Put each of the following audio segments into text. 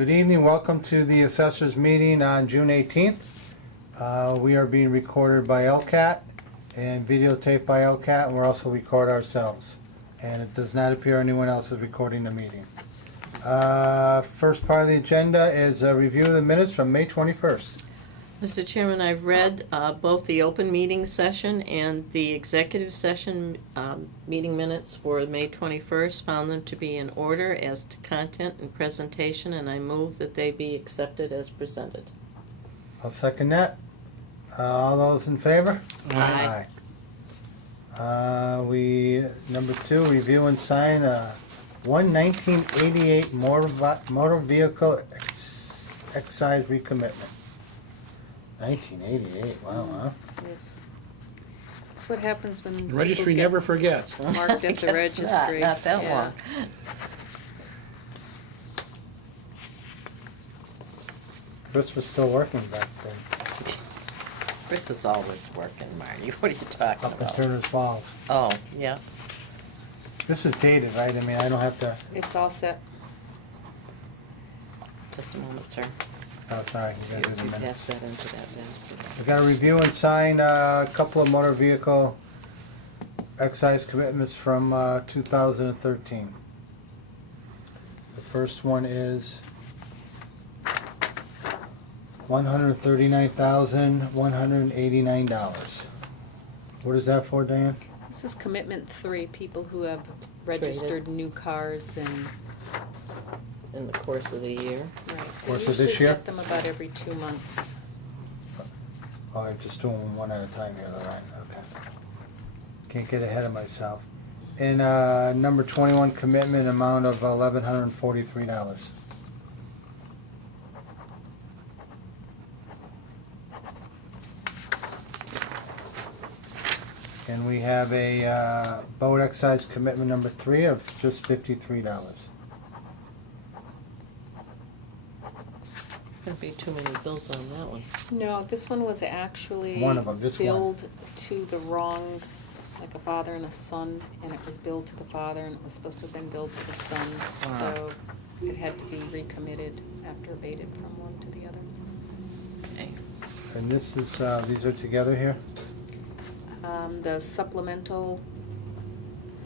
Good evening, welcome to the Assessors meeting on June 18th. We are being recorded by LCAT and videotaped by LCAT, and we're also record ourselves. And it does not appear anyone else is recording the meeting. First part of the agenda is a review of the minutes from May 21st. Mr. Chairman, I've read both the open meeting session and the executive session meeting minutes for May 21st, found them to be in order as to content and presentation, and I move that they be accepted as presented. I'll second that. All those in favor? Aye. Number 2, review and sign a 1988 motor vehicle excise recommitment. 1988, wow, huh? Yes. That's what happens when The registry people never forgets. get marked at the Guess registry. Not that Yeah. long. Chris was still working back then, Chris is always working, Marty. What are you talking up in about? Turner's Falls. Oh, yeah. This is dated, right? I mean, I don't have to, It's all set. Just a moment, sir. oh, sorry, you You gotta do the minutes. pass that into that basket. We got to review and sign a couple of motor vehicle excise commitments from 2013. The first one is $139,189. What is that for, Diane? This is commitment 3, people who have registered new cars and, In the course of the year. right. Course They of this usually year? get them about every 2 months. Oh, I'm just doing them one at a time here, though, right? Okay. Can't get ahead of myself. And number 21, commitment amount of $1,143. And we have a boat excise commitment number 3 of just $53. Couldn't be too many bills on that one. No, this one was actually One of 'em, just one. billed to the wrong, like a father and a son, and it was billed to the father, and it was supposed to have been billed to the son. So it had to be recommitted after abated from one to the other. Okay. And this is, these are together here? The supplemental,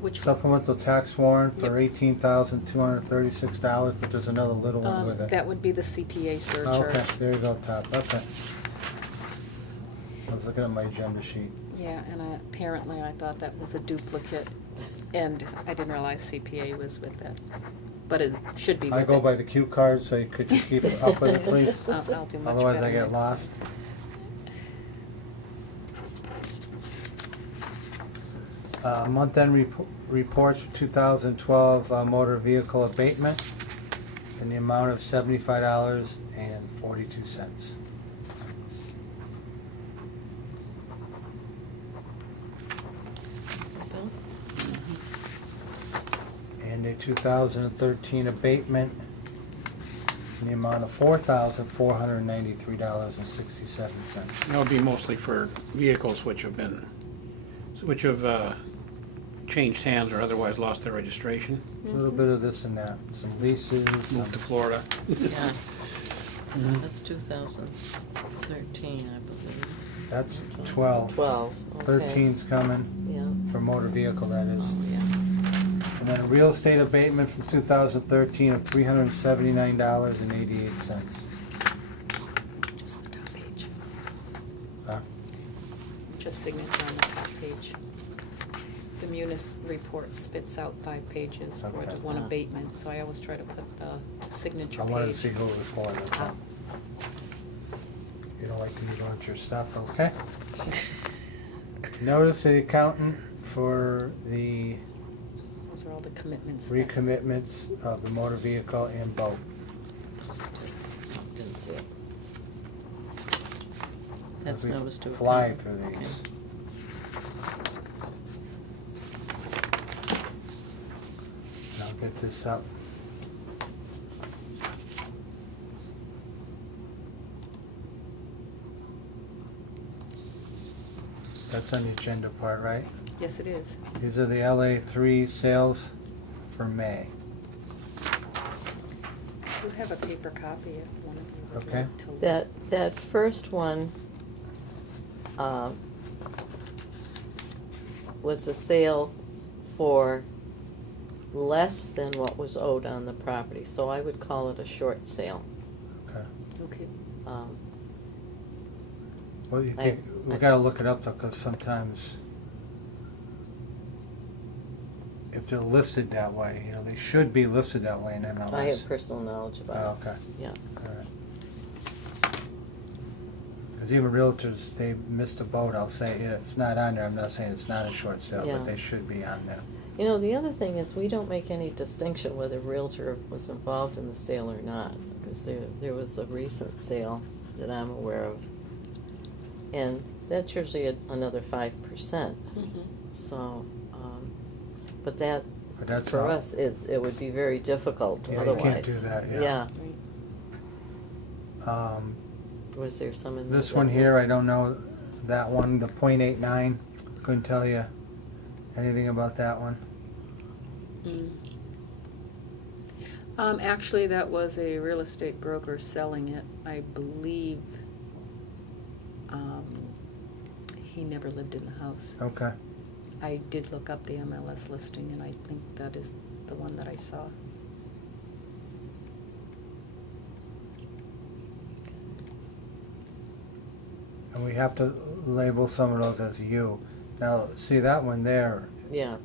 which Supplemental tax warrant for Yep. $18,236, but there's another little one with it. that would be the CPA Oh, surcharge. okay, there you go, top, okay. I was looking at my agenda sheet. Yeah, and apparently I thought that was a duplicate, and I didn't realize CPA was with that. But it should be with I go it. by the cue card, so could you keep up with it, please? I'll do much better. Otherwise I get next lost. Month-end reports for 2012 motor vehicle abatement in the amount of $75.42. Bill? And a 2013 abatement in the amount of $4,493.67. That'll be mostly for vehicles which have changed hands or otherwise lost their registration, A little bit of this and that, some leases, some moved to Florida. Yeah. That's 2013, I believe. that's 12. 12, okay. 13's coming Yeah. for motor vehicle, that is. Oh, yeah. And then a real estate abatement from 2013 of $379.88. Just the top page. Huh? Just signature on the top page. The Munis report spits out 5 pages for Okay. the one Ah. abatement, so I always try to put the signature I page. wanted to see who it was for, that's all. You don't like to launch your stuff, okay? Notice the accountant for the Those are all the commitments. that- recommitments of the motor vehicle and boat. Didn't see it. That's We notice to fly appear. through Okay. these. And I'll get this up. That's on the agenda part, right? Yes, it is. These are the LA3 sales for May. have a paper copy if one of you would Okay. like to look. That first one, was a sale for less than what was owed on the property, so I would call it a short sale. Okay. Okay. Um, Well, you I- think, we gotta look it up though, cause sometimes if they're listed that way, you know, they should be listed that way in MLS. I have personal knowledge Oh, about it, okay, yeah. alright. Cause even realtors, they missed a boat, I'll say, if it's not on there, I'm not saying it's not a short sale, Yeah. but they should be on there. You know, the other thing is, we don't make any distinction whether Realtor was involved in the sale or not, because there was a recent sale that I'm aware of, and that's usually another 5%, Mhm. so, but that, But that's for not- us, it would be very difficult Yeah, you otherwise. can't do that, yeah. Right. Was there some in This the- one here, I don't know, that one, the .89, couldn't tell you anything about that one. Mm. Actually, that was a real estate broker selling it. I believe, he never lived in the house. Okay, I did look up the MLS listing, and I think that is the one that I saw. and we have to label some of those as U. Now, see that one there, Yeah,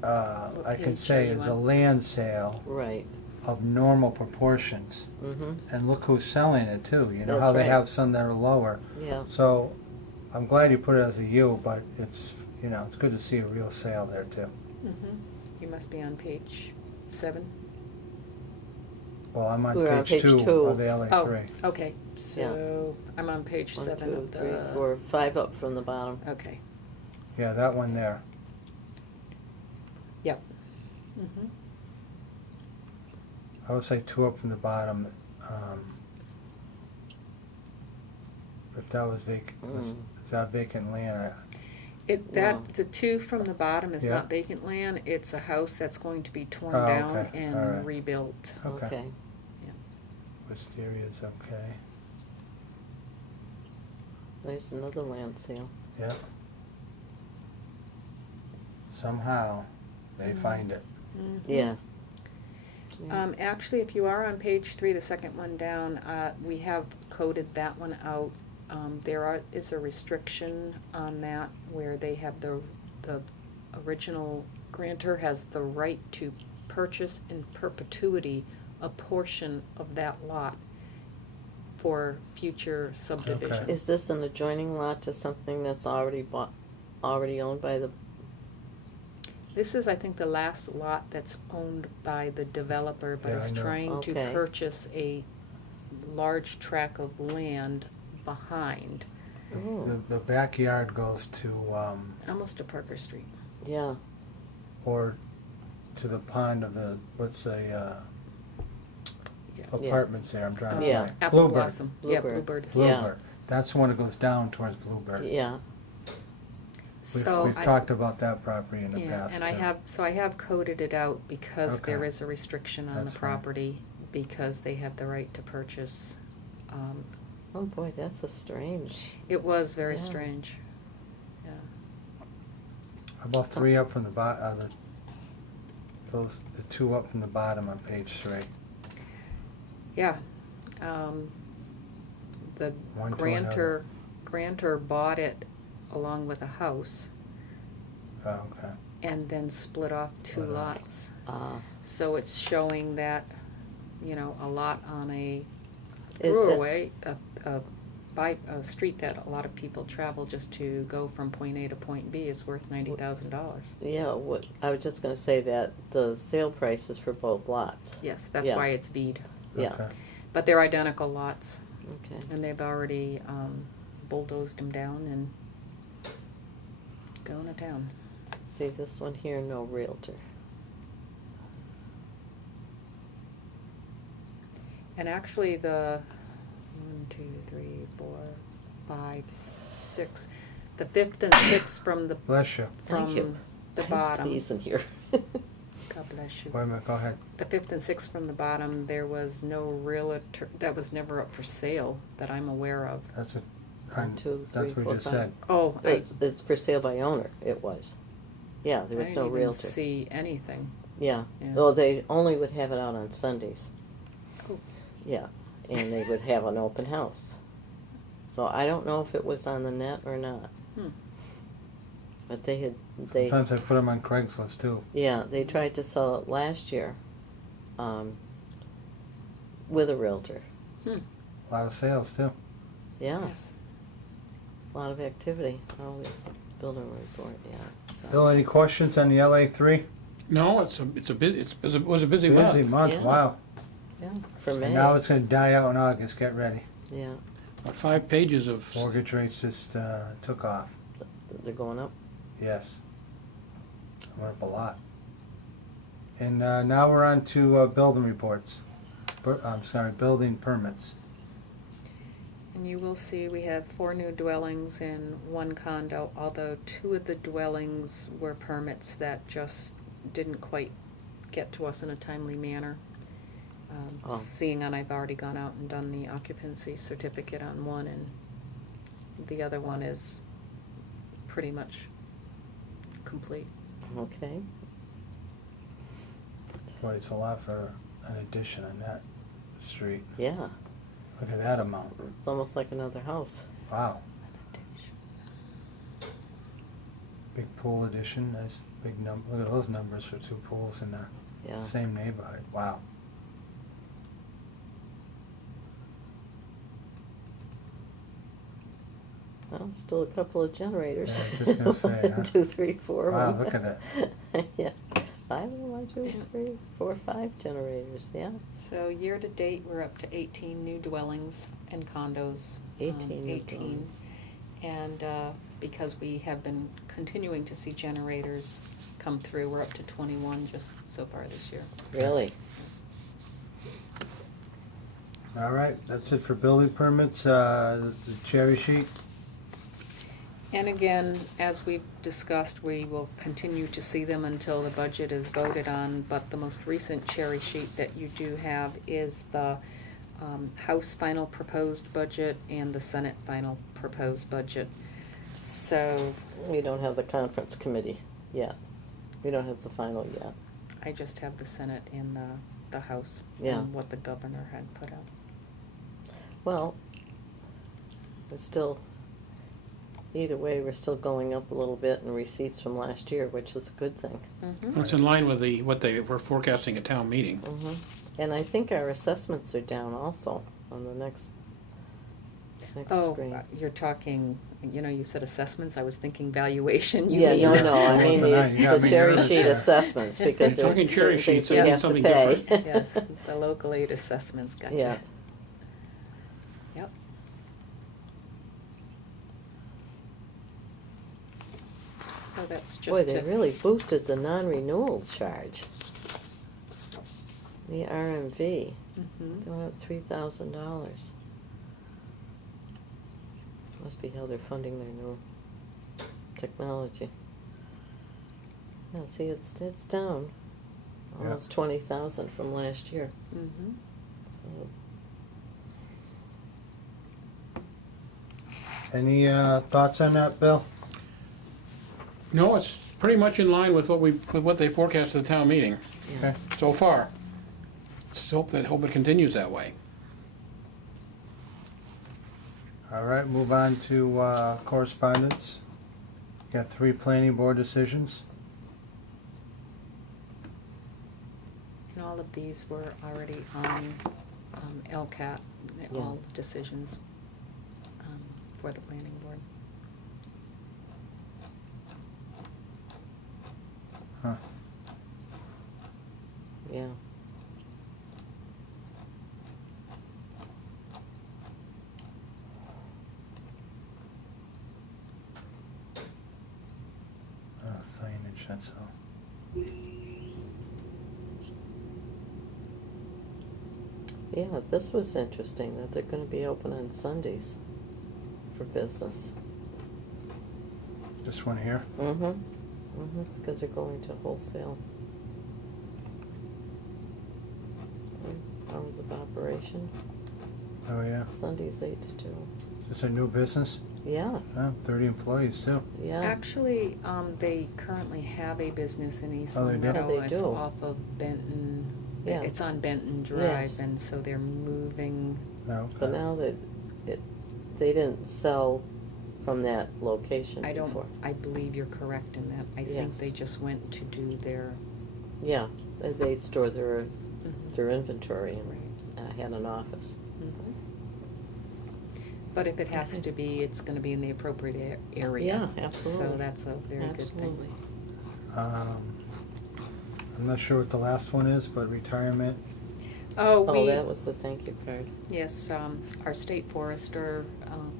What I can page say are you is a on? land sale right, of normal proportions. mm-hmm, And look who's selling it too, you know That's how they right. have some that are lower. yeah. So, I'm glad you put it as a U, but it's, you know, it's good to see a real sale there too. Mm-hmm. You must be on page 7. Well, I'm on We're on page page 2 two. of the LA Oh, 3. okay, so I'm on page 1, 7 2, of 3, the. 4, 5 up from the bottom. Okay, Yeah, that one there. yep. Mm-hmm. I would say 2 up from the bottom. If that was vacant, Mm. if that vacant land, No. The 2 from the bottom is Yeah. not vacant land, it's a house that's going to be torn Oh, down okay, and all right. rebuilt. okay. Wistaria's okay. There's another land sale. Yeah. Somehow, they find it. Mhm. Yeah. Yeah. Actually, if you are on page 3, the second one down, we have coded that one out. Is a restriction on that where they have the original grantor has the right to purchase in perpetuity a portion of that lot for future subdivision. Is this an adjoining lot to something that's already owned by the, This is, I think, the last lot that's owned by the developer, but Yeah, is I know. trying to Okay. purchase a large tract of land behind, oh, The backyard goes to, almost to Parker Street. yeah, or to the pond of the, what's the, Yeah. apartments there, I'm trying to Yeah. find. Apple Bluebird. Blossom. Yeah, Bluebird. Bluebird. Yeah. Bluebird. That's the one that goes down towards Bluebird. yeah, So We've I- talked about that property in the Yeah, past and I too. have coded it out because there Okay. is a restriction on the That's fine. property, because they have the right to purchase. oh boy, that's a strange, It was very Yeah. strange, yeah. How about 3 up from the those, the 2 up from the bottom on page 3? Yeah, the One to grantor bought it along with a house Oh, okay. and then split off 2 Split off. lots. so So it's showing that, a lot on a Is that- throughway, a street that a lot of people travel just to go from point A to point B is worth $90,000. yeah, what, I was just gonna say that the sale price is for both lots. Yes, that's Yeah. why it's B'd. Yeah. Okay. But they're identical lots, Okay, and they've already bulldozed them down and going to town. see this one here, no Realtor. And actually, the 1, 2, 3, 4, 5, 6, the 5th and 6th from the Bless you. Thank you. the I'm bottom. sneezing here. God bless you. Wait a minute, go ahead. The 5th and 6th from the bottom, there was no realtor, that was never up for sale that I'm aware of. That's what, One, two, that's three, what we four, just five. said. Oh, It's for sale by owner, it was. Yeah, there I was didn't no even realtor. see anything. Yeah, Yeah. well, they only would have it out on Sundays. Oh. Yeah, and they would have an open house. So I don't know if it was on the net or not. But they Sometimes I put them on Craigslist too. yeah, they tried to sell it last year, with a realtor. A lot of sales too. Yeah, Yes. a lot of activity, always building report, yeah. So. Bill, any questions on the LA3? No, it was a busy month. Busy month, Yeah. wow. Yeah, for May. And now it's gonna die out in August, get ready. Yeah, About 5 pages of, Mortgage rates just took off, they're going up. yes. Went up a lot. And now we're on to building reports. I'm sorry, building permits. And you will see we have 4 new dwellings and 1 condo, although 2 of the dwellings were permits that just didn't quite get to us in a timely manner. Oh. Seeing on, I've already gone out and done the occupancy certificate on 1, and the other one is pretty much complete. Okay. Boy, it's a lot for an addition on that street. Yeah, Look at that amount. it's almost like another house. Wow. Big pool addition, nice big number. Look at those numbers for 2 pools in the Yeah. same neighborhood. Wow. Well, still a couple of generators. Yeah, I was just gonna say, huh? 2, 3, 4. Wow, 1. look at that. Yeah, 5, 1, 2, 3, 4, 5 generators. Yeah, So year to date, we're up to 18 new dwellings and condos. 18 new 18. dwellings. And because we have been continuing to see generators come through, we're up to 21 just so far this year. really. All right, that's it for building permits. The cherry sheet. And again, as we've discussed, we will continue to see them until the budget is voted on, but the most recent cherry sheet that you do have is the House final proposed budget and the Senate final proposed budget. So We don't have the conference committee yet. We don't have the final yet. I just have the Senate and the House Yeah. and what the governor had put out. Well, we're still, either way, we're still going up a little bit in receipts from last year, which is a good thing. it's in line with what they were forecasting at town meeting. Hmm. And I think our assessments are down also on the next Oh, screen. you're talking, you said assessments, I was thinking valuation. You Yeah, mean- no, no, I mean Well, you got the me cherry nervous sheet there. assessments, because You're there's talking cherry certain sheets, things we it means have to something pay. different. Yes, the local aid assessments, gotcha. Yeah. Yep. So that's just Boy, they to- really boosted the non-renewal charge. The RMV, Mhm. going up $3,000. Must be how they're funding their new technology. Yeah, see, it's down almost 20,000 from last year. Mhm. Any thoughts on that, Bill? No, it's pretty much in line with what they forecast at the town meeting Okay. so far. Just hope it continues that way. All right, move on to correspondence. Got 3 planning board decisions. And all of these were already on LCAT, all decisions for the planning board. Huh. Yeah. Signage, that's all. Yeah, this was interesting, that they're gonna be open on Sundays for business. This one here. Mm-hmm. Mm-hmm, because they're going to wholesale. Hours of operation, Oh, yeah. Sundays 8 to 2. It's a new business? Yeah, Oh, 30 employees too. yeah. Actually, they currently have a business in East Oh, they Long do? Meadow. Oh, they It's do. off of Benton. Yeah. It's on Benton Drive, Yes. and so they're moving. Oh, But okay. now that they didn't sell from that location I before. I believe you're correct in that. I think Yes. they just went to do their. Yeah, they store their Mhm. inventory and Right. had an office. Mhm. But if it has Okay. to be, it's gonna be in the appropriate area. Yeah, absolutely. So that's a very good thing. Absolutely. I'm not sure what the last one is, but retirement. Oh, Oh, we, that was the thank you card. yes, our state forester,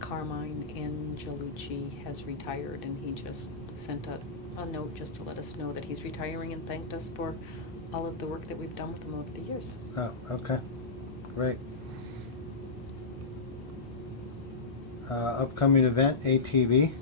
Carmine Angelucci has retired, and he just sent a note just to let us know that he's retiring and thanked us for all of the work that we've done with him over the years. Oh, okay. Great. Upcoming event, ATV.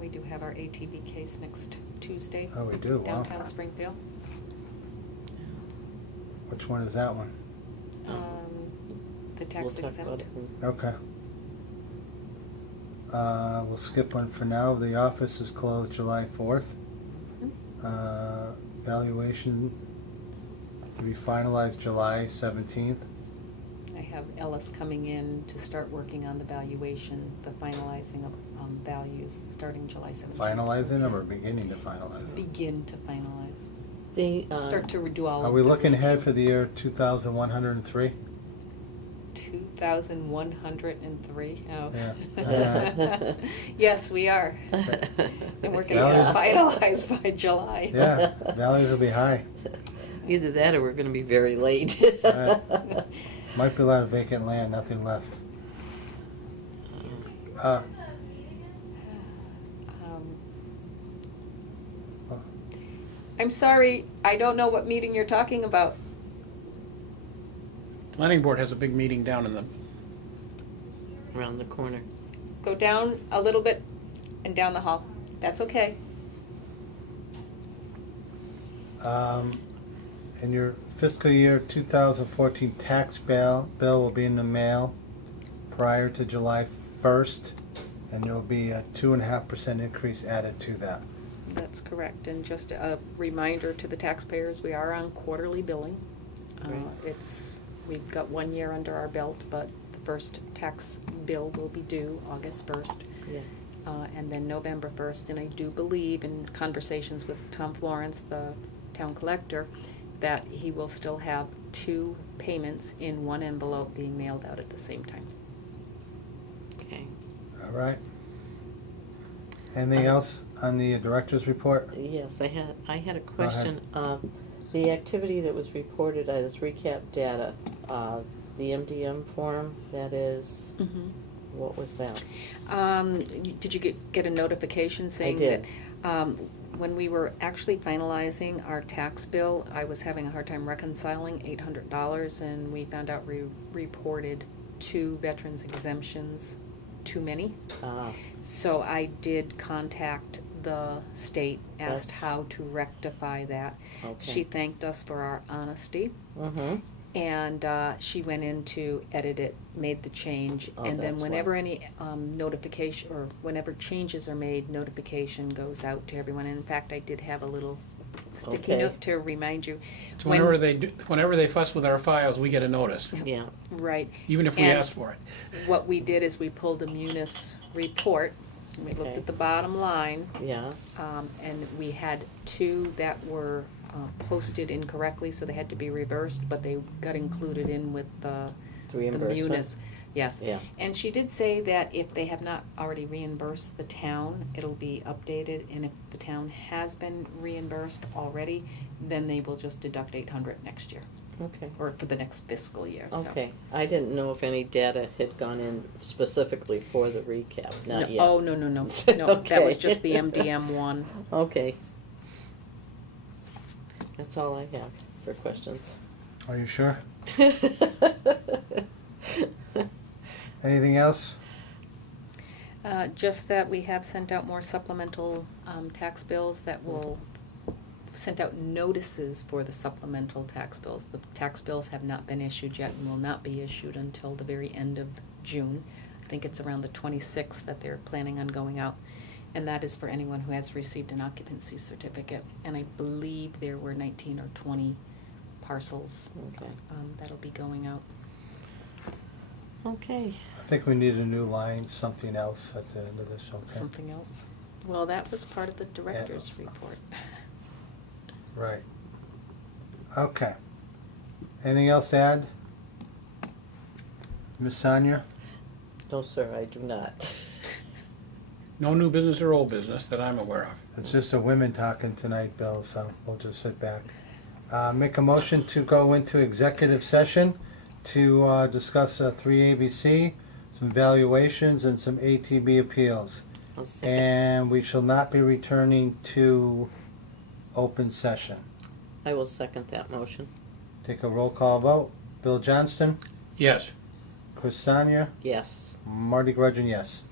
We do have our ATV case next Tuesday, Oh, we do, wow. downtown Springfield. Which one is that one? The We'll tax talk about exempt. it. Okay. We'll skip one for now. The office is closed July 4th. Mhm. Valuation to be finalized July 17th. I have Ellis coming in to start working on the valuation, the finalizing of values, starting July 17th. Finalizing them or beginning to finalize them? Begin to finalize. The, Start to do all of Are we the looking ahead review. for the year 2103? 2,103, oh. Yeah. Yes, we are. And we're gonna Values- get it finalized by July. Yeah, values will be high. Either that or we're gonna be very late. Right. Might be a lot of vacant land, nothing left. Uh, Um, oh, I'm sorry, I don't know what meeting you're talking about. Planning board has a big meeting down in the, Around the corner. Go down a little bit and down the hall. That's okay. In your fiscal year 2014 tax bill will be in the mail prior to July 1st, and there'll be a 2.5% increase added to that. That's correct, and just a reminder to the taxpayers, we are on quarterly billing. Right. We've got 1 year under our belt, but the first tax bill will be due August 1st. Yeah. And then November 1st, and I do believe in conversations with Tom Florence, the town collector, that he will still have 2 payments in one envelope being mailed out at the same time. Okay. All right? Anything else on the director's report? Yes, I had a question. The activity that was reported as recap data, the MDM form, that is, what was that? Did you get a notification saying did. that? When we were actually finalizing our tax bill, I was having a hard time reconciling $800, and we found out we reported 2 veterans exemptions too many. So I did contact the state, asked That's- how to rectify that. Okay. She thanked us for our honesty, Mm-hmm. and she went in to edit it, made the change, Oh, and then that's whenever why. any notification, or whenever changes are made, notification goes out to everyone. And in fact, I did have a little sticky Okay. note to remind you. so whenever they fuss with our files, we get a notice, Yeah. Right. even if we And ask for it. What we did is we pulled a munis report, and we looked Okay. at the bottom line, Yeah. and we had 2 that were posted incorrectly, so they had to be reversed, but they got included in with the Reimbursement. munis. Yes. Yeah. And she did say that if they have not already reimbursed the town, it'll be updated, and if the town has been reimbursed already, then they will just deduct $800 next year, Okay. or for the next fiscal year, so. Okay. I didn't know if any data had gone in specifically for the recap. Not No- yet. Oh, no, no, that was Okay. just the MDM one. Okay. That's all I have for questions. Are you sure? Anything else? Just that we have sent out more supplemental tax bills that will sent out notices for the supplemental tax bills. The tax bills have not been issued yet and will not be issued until the very end of June. I think it's around the 26th that they're planning on going out. And that is for anyone who has received an occupancy certificate. And I believe there were 19 or 20 parcels Okay. that'll be going out. Okay. I think we need a new line, something else at the end of this, okay? Something else. Well, that was part of the director's report. Right. Okay. Anything else to add? Ms. Sonia? No, sir, I do not. No new business or old business that I'm aware of. It's just the women talking tonight, Bill, so we'll just sit back. Make a motion to go into executive session to discuss 3ABC, some valuations, and some ATB appeals. I'll second. And we shall not be returning to open session. I will second that motion. Take a roll call vote. Bill Johnston, Yes. Chris Sonia, Yes. Marty Grudgeon, yes.